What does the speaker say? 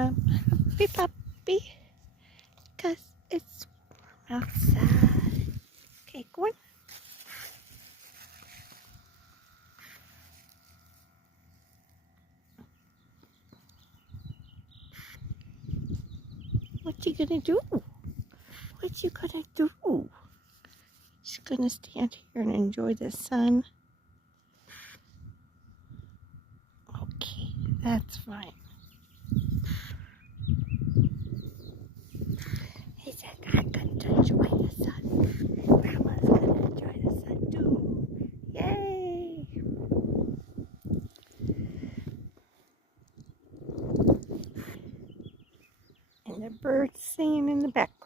Puppy, puppy, 'cause it's warm outside. Okay, go on. What you gonna do? What you gonna do? Just gonna stand here and enjoy the sun. Okay, that's fine. He said, I'm gonna enjoy the sun. Grandma's gonna enjoy the sun too. Yay! And the birds singing in the background.